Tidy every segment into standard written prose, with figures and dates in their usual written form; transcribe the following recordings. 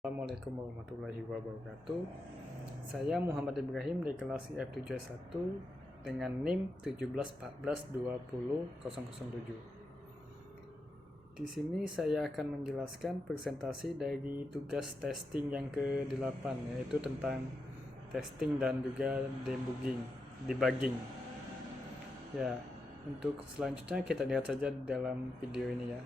Assalamualaikum warahmatullahi wabarakatuh. Saya Muhammad Ibrahim di kelas IF71 dengan NIM 1714200007. Di sini saya akan menjelaskan presentasi dari tugas testing yang ke-8, yaitu tentang testing dan juga debugging. Ya, untuk selanjutnya kita lihat saja dalam video ini ya.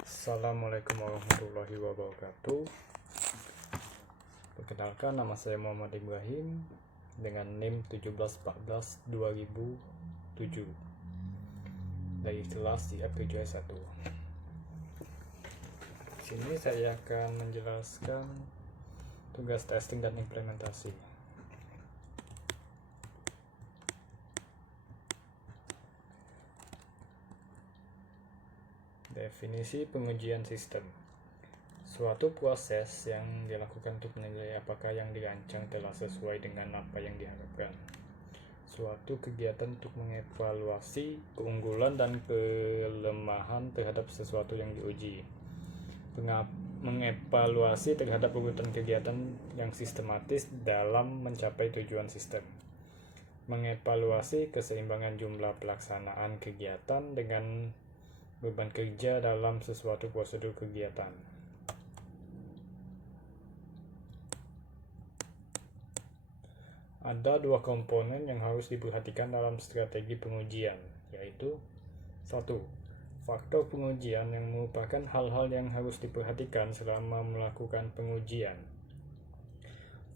Assalamualaikum warahmatullahi wabarakatuh. Perkenalkan, nama saya Muhammad Ibrahim dengan NIM 17142007 dari kelas di IF71. Di sini saya akan menjelaskan tugas testing dan implementasi. Definisi pengujian sistem: suatu proses yang dilakukan untuk menilai apakah yang dirancang telah sesuai dengan apa yang diharapkan. Suatu kegiatan untuk mengevaluasi keunggulan dan kelemahan terhadap sesuatu yang diuji. Mengevaluasi terhadap urutan kegiatan yang sistematis dalam mencapai tujuan sistem. Mengevaluasi keseimbangan jumlah pelaksanaan kegiatan dengan beban kerja dalam sesuatu prosedur kegiatan. Ada dua komponen yang harus diperhatikan dalam strategi pengujian, yaitu 1. Faktor pengujian yang merupakan hal-hal yang harus diperhatikan selama melakukan pengujian.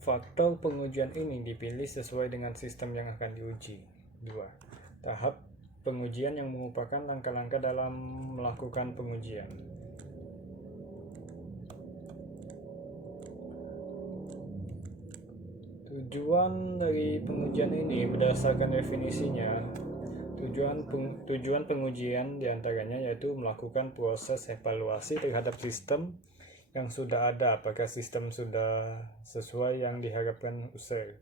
Faktor pengujian ini dipilih sesuai dengan sistem yang akan diuji. 2. Tahap pengujian yang merupakan langkah-langkah dalam melakukan pengujian. Tujuan dari pengujian ini berdasarkan definisinya. Tujuan pengujian diantaranya yaitu melakukan proses evaluasi terhadap sistem yang sudah ada, apakah sistem sudah sesuai yang diharapkan user.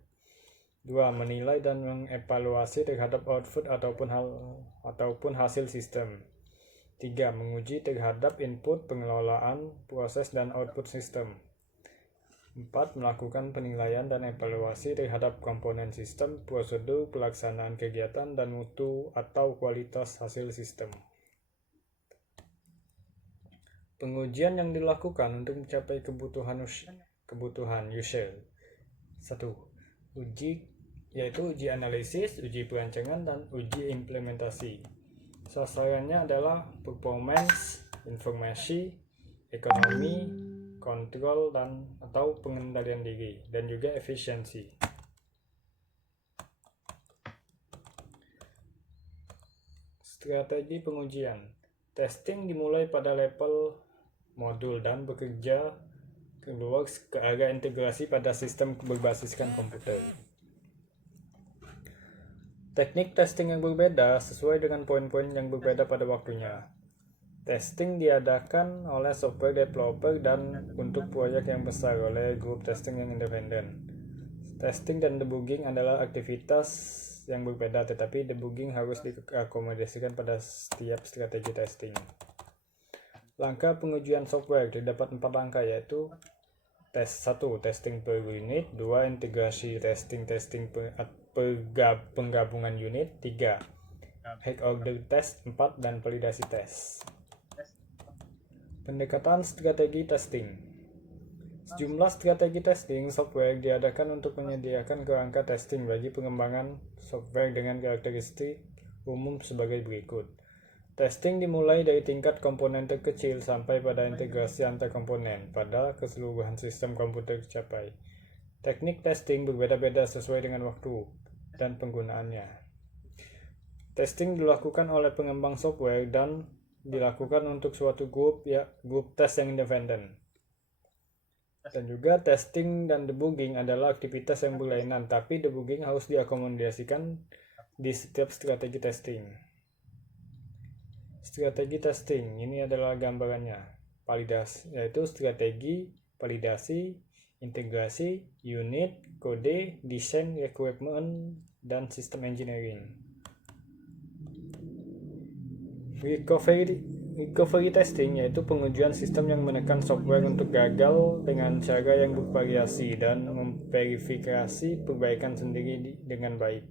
2. Menilai dan mengevaluasi terhadap output ataupun hasil sistem. 3. Menguji terhadap input, pengelolaan, proses, dan output sistem. 4. Melakukan penilaian dan evaluasi terhadap komponen sistem, prosedur, pelaksanaan kegiatan, dan mutu atau kualitas hasil sistem. Pengujian yang dilakukan untuk mencapai kebutuhan user. 1. Uji analisis, uji perancangan, dan uji implementasi. Sasarannya adalah performance, informasi, ekonomi, kontrol atau pengendalian diri, dan juga efisiensi. Strategi pengujian. Testing dimulai pada level modul dan bekerja keluar ke arah integrasi pada sistem berbasiskan komputer. Teknik testing yang berbeda sesuai dengan poin-poin yang berbeda pada waktunya. Testing diadakan oleh software developer dan untuk proyek yang besar oleh grup testing yang independen. Testing dan debugging adalah aktivitas yang berbeda, tetapi debugging harus diakomodasikan pada setiap strategi testing. Langkah pengujian software terdapat 4 langkah, yaitu 1. Testing per unit. 2. Integrasi testing penggabungan unit. 3. Hack order test. 4. Dan validasi tes. Pendekatan strategi testing. Sejumlah strategi testing software diadakan untuk menyediakan kerangka testing bagi pengembangan software dengan karakteristik umum sebagai berikut. Testing dimulai dari tingkat komponen terkecil sampai pada integrasi antar komponen pada keseluruhan sistem komputer tercapai. Teknik testing berbeda-beda sesuai dengan waktu dan penggunaannya. Testing dilakukan oleh pengembang software dan dilakukan untuk suatu grup tes yang independen. Dan juga testing dan debugging adalah aktivitas yang berlainan, tapi debugging harus diakomodasikan di setiap strategi testing. Strategi testing ini adalah gambarannya. Validasi, yaitu strategi, validasi, integrasi, unit, kode, desain, requirement, dan sistem engineering. Recovery Recovery testing yaitu pengujian sistem yang menekan software untuk gagal dengan cara yang bervariasi dan memverifikasi perbaikan sendiri dengan baik.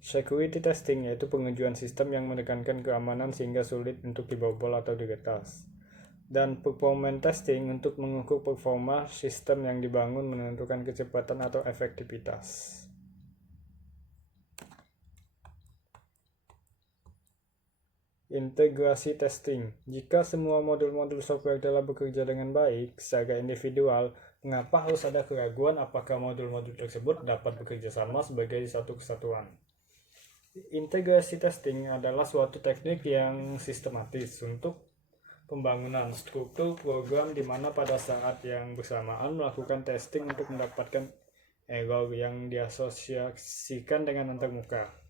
Security testing yaitu pengujian sistem yang menekankan keamanan sehingga sulit untuk dibobol atau diretas. Dan performance testing untuk mengukur performa sistem yang dibangun menentukan kecepatan atau efektivitas. Integrasi testing. Jika semua modul-modul software telah bekerja dengan baik secara individual, mengapa harus ada keraguan apakah modul-modul tersebut dapat bekerja sama sebagai satu kesatuan? Integrasi testing adalah suatu teknik yang sistematis untuk pembangunan struktur program di mana pada saat yang bersamaan melakukan testing untuk mendapatkan error yang diasosiasikan dengan antarmuka.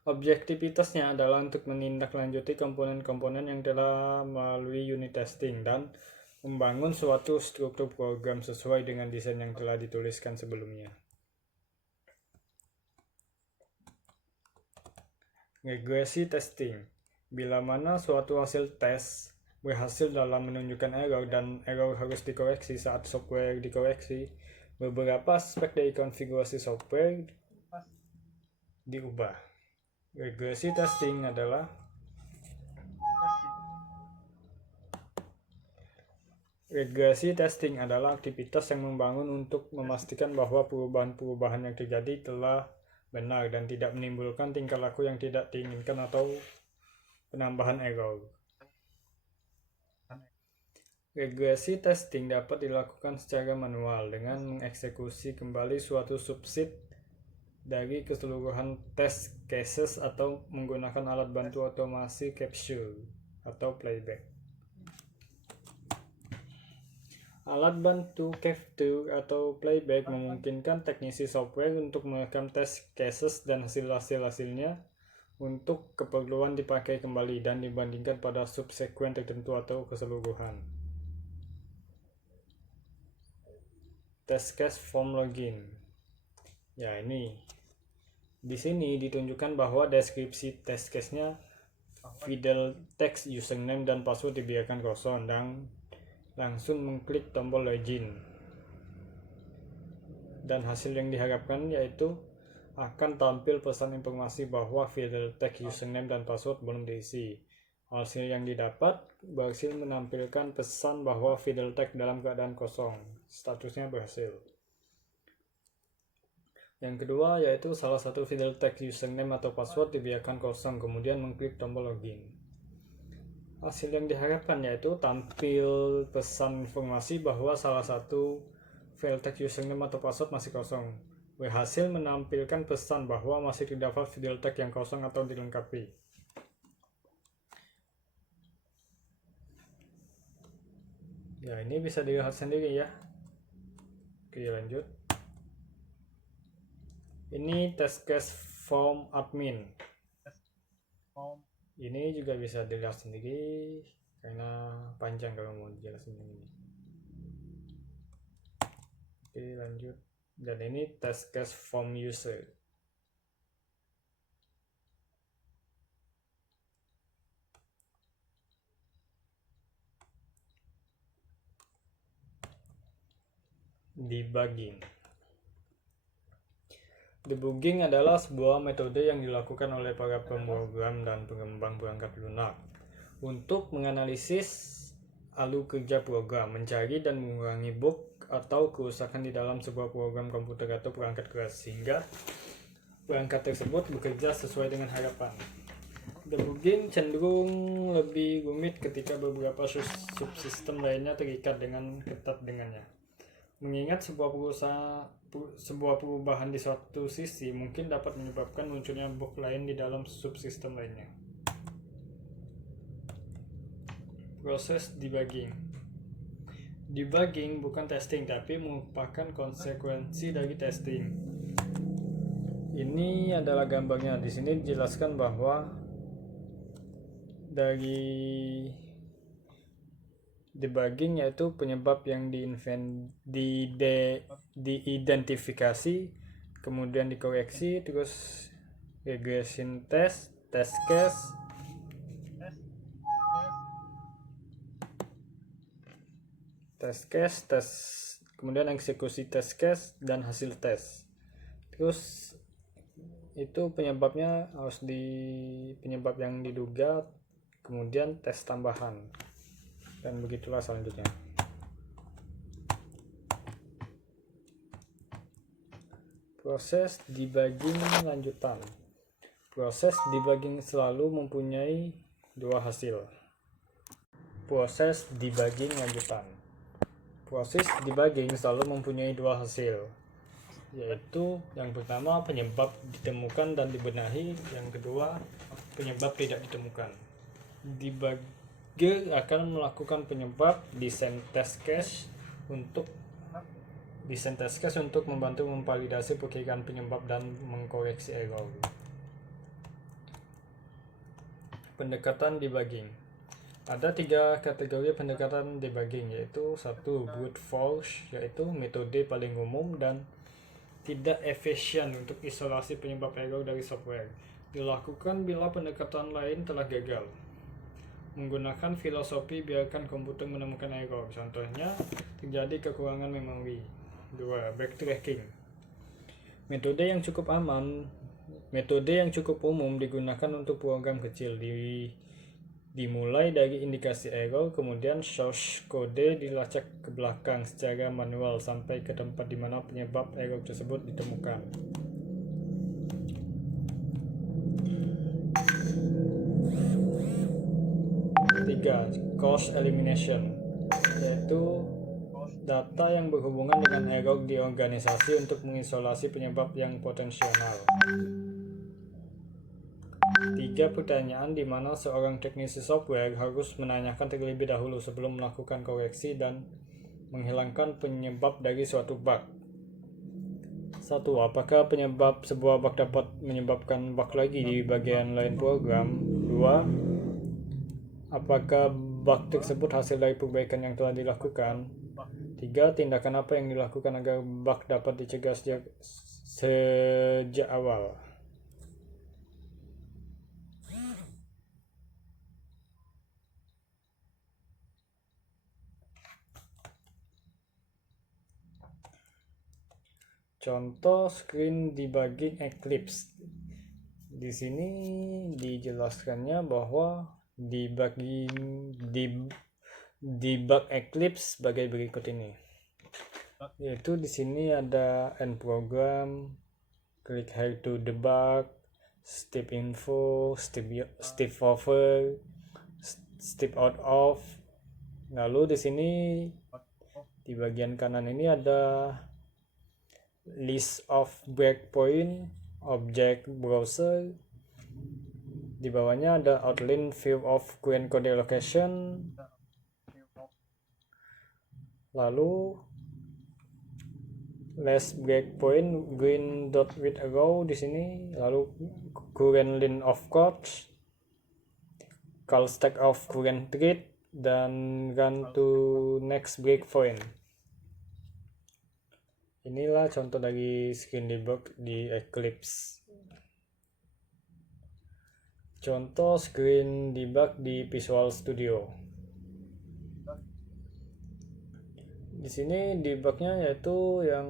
Objektivitasnya adalah untuk menindaklanjuti komponen-komponen yang telah melalui unit testing dan membangun suatu struktur program sesuai dengan desain yang telah dituliskan sebelumnya. Regresi testing. Bila mana suatu hasil tes berhasil dalam menunjukkan error dan error harus dikoreksi saat software dikoreksi, beberapa aspek dari konfigurasi software diubah. Regresi testing adalah aktivitas yang membangun untuk memastikan bahwa perubahan-perubahan yang terjadi telah benar dan tidak menimbulkan tingkah laku yang tidak diinginkan atau penambahan error. Regresi testing dapat dilakukan secara manual dengan mengeksekusi kembali suatu subset dari keseluruhan test cases atau menggunakan alat bantu otomasi capture atau playback. Alat bantu capture atau playback memungkinkan teknisi software untuk merekam test cases dan hasilnya untuk keperluan dipakai kembali dan dibandingkan pada subsekuen tertentu atau keseluruhan. Test case form login. Ya, ini di sini ditunjukkan bahwa deskripsi test case-nya fidel text username dan password dibiarkan kosong dan langsung mengklik tombol login. Dan hasil yang diharapkan yaitu akan tampil pesan informasi bahwa fidel text username dan password belum diisi. Hasil yang didapat berhasil menampilkan pesan bahwa fidel text dalam keadaan kosong, statusnya berhasil. Yang kedua yaitu salah satu fidel text username atau password dibiarkan kosong, kemudian mengklik tombol login. Hasil yang diharapkan yaitu tampil pesan informasi bahwa salah satu file text username atau password masih kosong. Berhasil menampilkan pesan bahwa masih terdapat fidel text yang kosong atau dilengkapi. Ya, ini bisa dilihat sendiri ya. Oke, lanjut. Ini test case form admin. Ini juga bisa dilihat sendiri karena panjang kalau mau dijelasin ini. Oke, lanjut. Dan ini test case form user. Debugging. Debugging adalah sebuah metode yang dilakukan oleh para pemrogram dan pengembang perangkat lunak untuk menganalisis alur kerja program, mencari dan mengurangi bug atau kerusakan di dalam sebuah program komputer atau perangkat keras sehingga perangkat tersebut bekerja sesuai dengan harapan. Debugging cenderung lebih rumit ketika beberapa subsistem lainnya terikat dengan ketat dengannya. Mengingat sebuah perubahan di suatu sisi mungkin dapat menyebabkan munculnya bug lain di dalam subsistem lainnya. Proses debugging. Debugging bukan testing tapi merupakan konsekuensi dari testing. Ini adalah gambarnya. Di sini dijelaskan bahwa dari debugging yaitu penyebab yang diidentifikasi, kemudian dikoreksi, terus regression test, test case, test case, kemudian eksekusi test case dan hasil tes. Terus itu penyebabnya harus penyebab yang diduga, kemudian tes tambahan, dan begitulah selanjutnya. Proses debugging lanjutan. Proses debugging selalu mempunyai dua hasil. Proses debugging lanjutan. Proses debugging selalu mempunyai dua hasil, yaitu yang pertama penyebab ditemukan dan dibenahi, yang kedua penyebab tidak ditemukan. Debugger akan melakukan penyebab desain test case untuk membantu memvalidasi perkiraan penyebab dan mengkoreksi error. Pendekatan debugging. Ada 3 kategori pendekatan debugging, yaitu 1. Brute force, yaitu metode paling umum dan tidak efisien untuk isolasi penyebab error dari software. Dilakukan bila pendekatan lain telah gagal. Menggunakan filosofi biarkan komputer menemukan error. Contohnya, terjadi kekurangan memori. 2. Backtracking. Metode yang cukup umum digunakan untuk program kecil. Dimulai dari indikasi error, kemudian source kode dilacak ke belakang secara manual sampai ke tempat di mana penyebab error tersebut ditemukan. 3. Cost elimination, yaitu data yang berhubungan dengan error di organisasi untuk mengisolasi penyebab yang potensial. 3 pertanyaan di mana seorang teknisi software harus menanyakan terlebih dahulu sebelum melakukan koreksi dan menghilangkan penyebab dari suatu bug. 1. Apakah sebuah bug dapat menyebabkan bug lagi di bagian lain program? 2. Apakah bug tersebut hasil dari perbaikan yang telah dilakukan? 3. Tindakan apa yang dilakukan agar bug dapat dicegah sejak awal? Contoh screen debugging Eclipse. Di sini dijelaskannya bahwa debug Eclipse sebagai berikut ini. Yaitu di sini ada end program, click here to debug, step info, step over, step out of. Lalu di sini di bagian kanan ini ada list of breakpoint, object browser. Di bawahnya ada outline view of current code location. Lalu last breakpoint green dot with arrow di sini. Lalu current line of code, call stack of current thread, dan run to next breakpoint. Inilah contoh dari screen debug di Eclipse. Contoh screen debug di Visual Studio. Di sini debugnya yaitu yang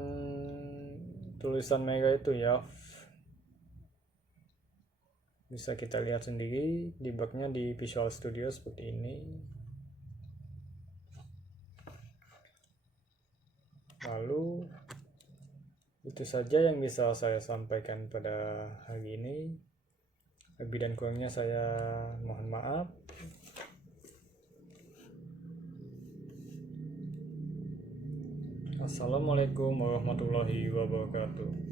tulisan merah itu ya. Bisa kita lihat sendiri debugnya di Visual Studio seperti ini. Lalu itu saja yang bisa saya sampaikan pada hari ini. Lebih dan kurangnya saya mohon maaf. Assalamualaikum warahmatullahi wabarakatuh.